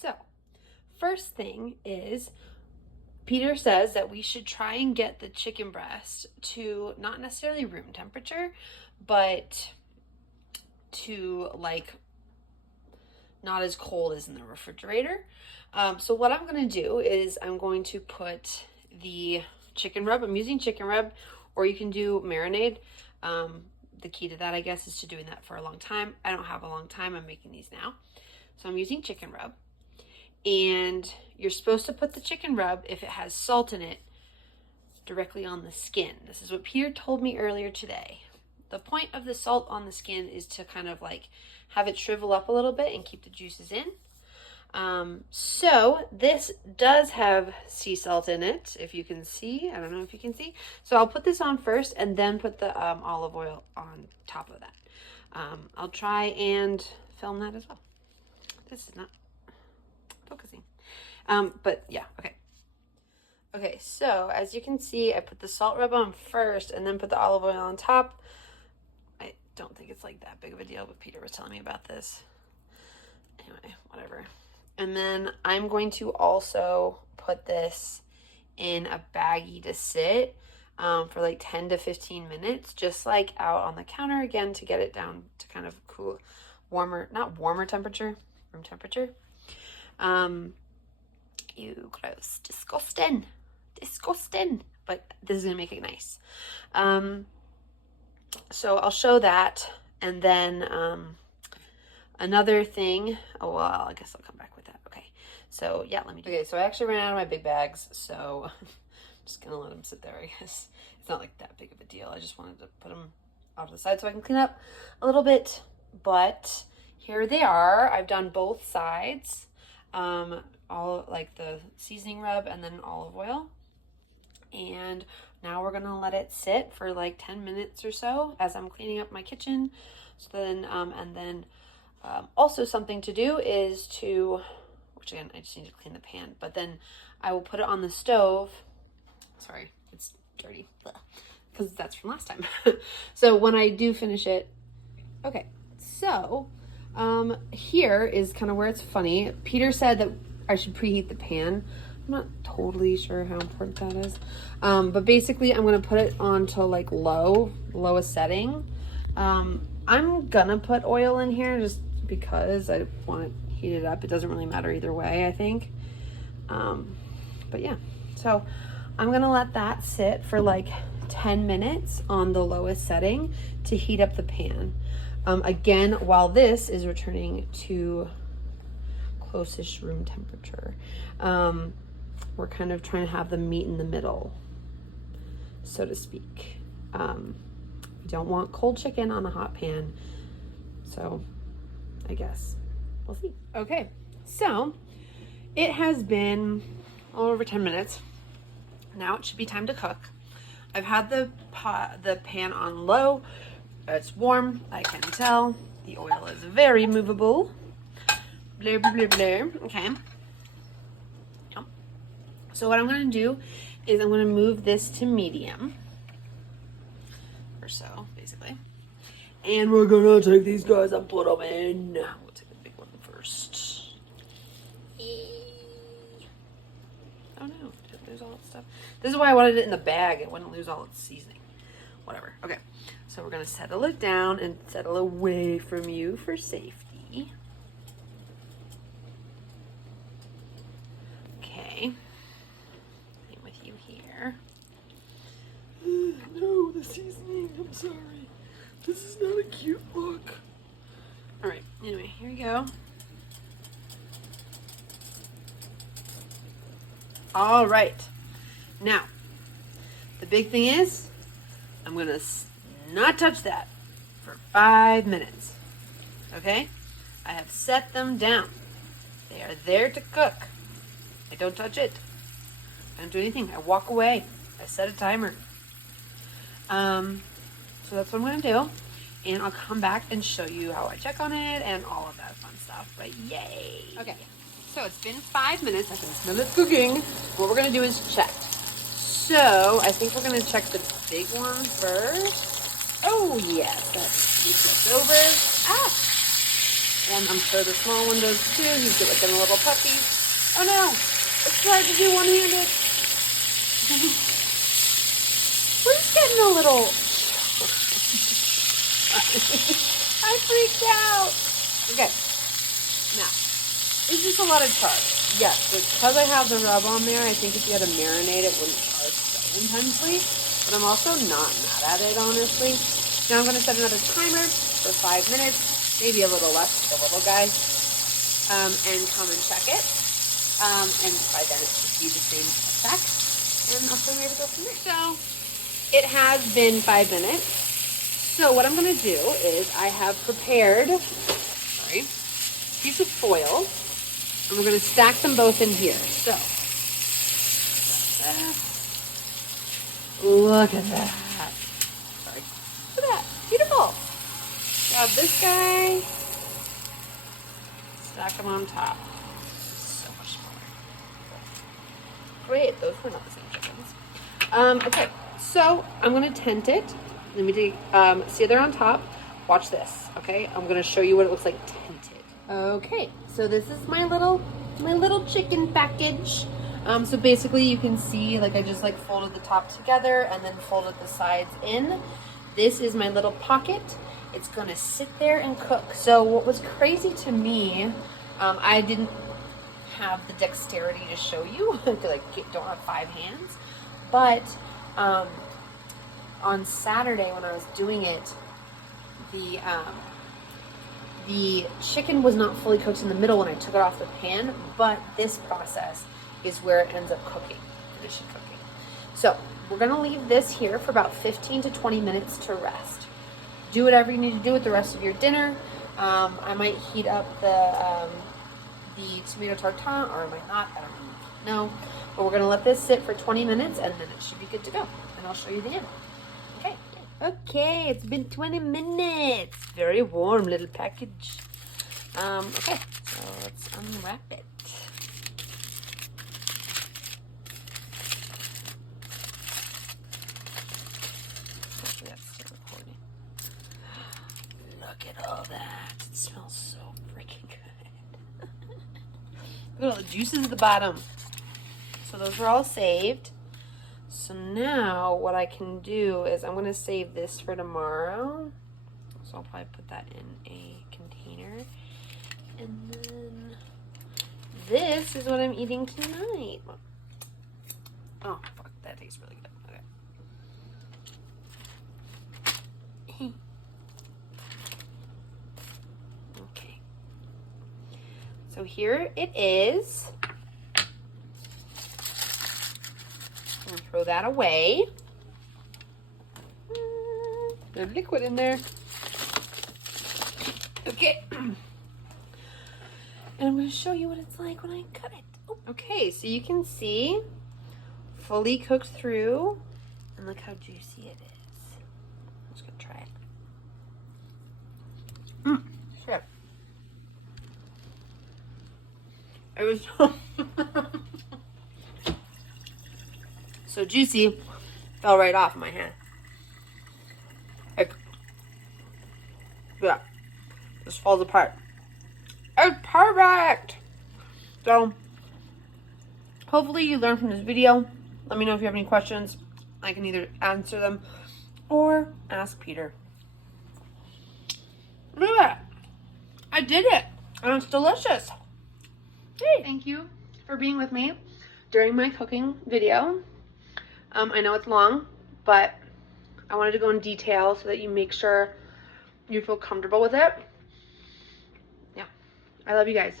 So, first thing is Peter says that we should try and get the chicken breast to not necessarily room temperature, but to like not as cold as in the refrigerator. So what I'm going to do is I'm going to put the chicken rub. I'm using chicken rub, or you can do marinade. The key to that, I guess, is to doing that for a long time. I don't have a long time. I'm making these now. So I'm using chicken rub. And you're supposed to put the chicken rub, if it has salt in it, directly on the skin. This is what Peter told me earlier today. The point of the salt on the skin is to kind of like have it shrivel up a little bit and keep the juices in. So this does have sea salt in it, if you can see. I don't know if you can see. So I'll put this on first and then put the olive oil on top of that. I'll try and film that as well. This is not focusing. But yeah, okay. Okay, so as you can see, I put the salt rub on first and then put the olive oil on top. I don't think it's like that big of a deal, but Peter was telling me about this. Anyway, whatever. And then I'm going to also put this in a baggie to sit for like 10 to 15 minutes, just like out on the counter again, to get it down to kind of cool, warmer, not warmer temperature, room temperature. Ew, gross, disgusting, but this is gonna make it nice. So I'll show that, and then another thing, oh well, I guess I'll come back with that. Okay, so yeah, let me do. Okay, so I actually ran out of my big bags, so I'm just gonna let them sit there, I guess. It's not like that big of a deal. I just wanted to put them off to the side so I can clean up a little bit, but here they are. I've done both sides, all like the seasoning rub and then olive oil. And now we're gonna let it sit for like 10 minutes or so as I'm cleaning up my kitchen. So then, also something to do is to, which again, I just need to clean the pan, but then I will put it on the stove. Sorry, it's dirty, because that's from last time. So when I do finish it, okay, so here is kind of where it's funny. Peter said that I should preheat the pan. I'm not totally sure how important that is. But basically I'm going to put it on to like lowest setting. I'm going to put oil in here just because I want to heat it up. It doesn't really matter either way, I think. But yeah, so I'm going to let that sit for like 10 minutes on the lowest setting to heat up the pan. Again, while this is returning to closest room temperature. We're kind of trying to have the meat in the middle, so to speak. We don't want cold chicken on a hot pan, so I guess we'll see. Okay, so it has been over 10 minutes. Now it should be time to cook. I've had the pan on low. It's warm, I can tell. The oil is very movable. Blah, blah, blah, blah. Okay. Yep. So what I'm going to do is I'm going to move this to medium. Or so, basically. And we're going to take these guys and put them in. We'll take the big one first. Oh no, did it lose all its stuff? This is why I wanted it in the bag. It wouldn't lose all its seasoning. Whatever. Okay. So we're going to settle it down and settle away from you for safety. Okay. Same with you here. No, the seasoning. I'm sorry. This is not a cute look. All right. Anyway, here we go. All right. Now, the big thing is, I'm going to not touch that for 5 minutes. Okay? I have set them down. They are there to cook. I don't touch it. I don't do anything. I walk away. I set a timer. So that's what I'm going to do. And I'll come back and show you how I check on it and all of that fun stuff. But yay. Okay. So it's been 5 minutes. I can smell it cooking. What we're going to do is check. So I think we're going to check the big one first. Oh, yes. That's flipped over. Ah! And I'm sure the small one does too. He's like a little puppy. Oh no, it's hard to do one-handed. We're just getting a little... I freaked out. Okay, now, is this a lot of charge? Yes, because I have the rub on there, I think if you had to marinate, it wouldn't charge so intensely. But I'm also not mad at it, honestly. Now I'm going to set another timer for 5 minutes, maybe a little less for the little guy, and come and check it. And by then it should be the same effect. And I'll show you where to go from there. So it has been 5 minutes. So what I'm going to do is I have prepared, a piece of foil. And we're going to stack them both in here. So, look at that. Sorry. Look at that. Beautiful. Grab this guy. Stack them on top. So much smaller. Great. Those were not the same chickens. Okay. So, I'm going to tent it. Let me take, see they're on top. Watch this. Okay. I'm going to show you what it looks like tented. Okay, so this is my little chicken package. So basically you can see like I just like folded the top together and then folded the sides in. This is my little pocket. It's gonna sit there and cook. So what was crazy to me, I didn't have the dexterity to show you because I don't have 5 hands. But on Saturday when I was doing it, the chicken was not fully cooked in the middle when I took it off the pan, but this process is where it ends up cooking, finishing cooking. So we're gonna leave this here for about 15 to 20 minutes to rest. Do whatever you need to do with the rest of your dinner. I might heat up the tomato tartare, or I might not, I don't know. But we're gonna let this sit for 20 minutes and then it should be good to go. And I'll show you the end. Okay. Okay, it's been 20 minutes. Very warm little package. Okay, so let's unwrap it. Hopefully that's still recording. Look at all that. It smells so freaking good. Look at all the juices at the bottom. So those are all saved. So now what I can do is I'm going to save this for tomorrow. So I'll probably put that in a container. And then this is what I'm eating tonight. Oh, fuck, that tastes really good. Okay. Okay. So here it is. I'm gonna throw that away. There's liquid in there. Okay. And I'm going to show you what it's like when I cut it. Oh. Okay, so you can see fully cooked through. And look how juicy it is. I'm just going to try it. Sure. It was so juicy, fell right off my hand. Like, yeah, just falls apart. It's perfect. So, hopefully you learned from this video. Let me know if you have any questions. I can either answer them or ask Peter. Look at that. I did it. And it's delicious. Hey, thank you for being with me during my cooking video. I know it's long, but I wanted to go in detail so that you make sure you feel comfortable with it. Yeah, I love you guys.